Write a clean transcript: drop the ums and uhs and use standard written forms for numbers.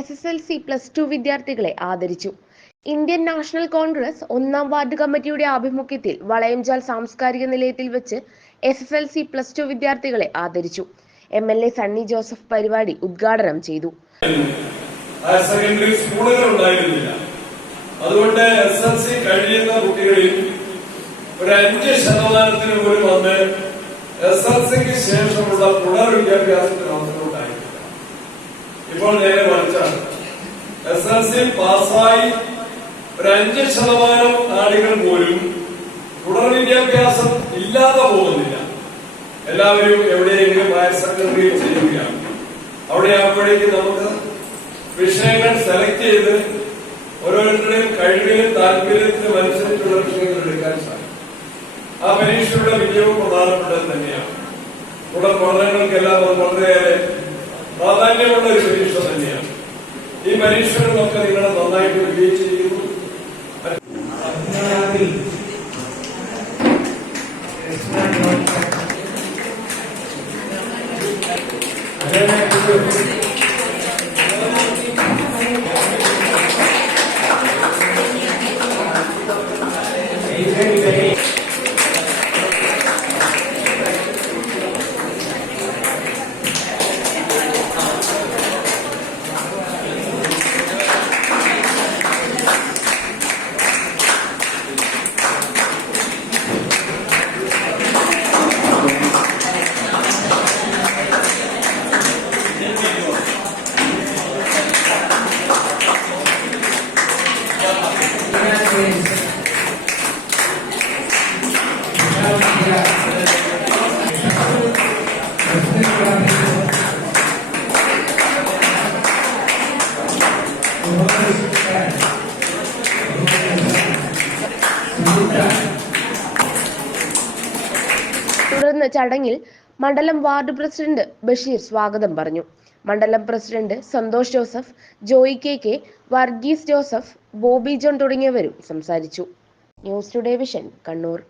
SSLC+2 വിദ്യാർത്ഥികളെ ആദരിച്ചു. Indian national Congress 1-ാം ward കമ്മിറ്റിയുടെ ആഭിമുഖ്യത്തിൽ വളയംചാൽ സാംസ്കാരിക നിലയത്തിൽ വെച്ച് SSLC+2 വിദ്യാർത്ഥികളെ ആദരിച്ചു. MLA സണ്ണി ജോസഫ് പരിപാടി ഉദ്ഘാടനം ചെയ്തു. ഹയർ സെക്കൻഡറി സ്കൂളുകൾ ഉണ്ടായിരുന്നില്ല. അതുകൊണ്ട് SSLC കഴിയുന്ന കുട്ടികളിൽ ഒരു 5% പോലും വന്ന് SSLCക്ക് ശേഷമുള്ള തുടർ വിദ്യാഭ്യാസത്തിന് അവസരം ഉണ്ടായിട്ടില്ല. ഇപ്പോൾ നേരെ മറിച്ചാണ്. SSLC പാസ്സായി ഒരു 5% ആളുകൾ പോലും തുടർ വിദ്യാഭ്യാസം ഇല്ലാതെ പോകുന്നില്ല. എല്ലാവരും എവിടെയെങ്കിലും ഹയർ സെക്കൻഡറി ചെയ്യുകയാണ്. അവിടെ ആകുമ്പോഴേക്കും നമുക്ക് വിഷയങ്ങൾ സെലക്ട് ചെയ്ത് ഓരോരുത്തരുടെയും കഴിവിനും താല്പര്യത്തിനും അനുസരിച്ചുള്ള വിഷയങ്ങൾ എടുക്കാൻ സാധിക്കും. ആ പരീക്ഷയുടെ വിജയവും പ്രധാനപ്പെട്ടത് തന്നെയാണ്. തുടർ പഠനങ്ങൾക്കെല്ലാം വളരെയേറെ പ്രാധാന്യമുള്ള ഒരു പരീക്ഷ തന്നെയാണ്. ഈ പരീക്ഷകളിലൊക്കെ നിങ്ങൾ നന്നായിട്ട് വിജയിച്ചിരിക്കുന്നു. തുടർന്ന് ചടങ്ങിൽ മണ്ഡലം വാർഡ് പ്രസിഡന്റ് ബഷീർ സ്വാഗതം പറഞ്ഞു. മണ്ഡലം president Santhosh Joseph, Joy K, Varghese Joseph, Bobby John തുടങ്ങിയവരും സംസാരിച്ചു. News today vision, Kannur.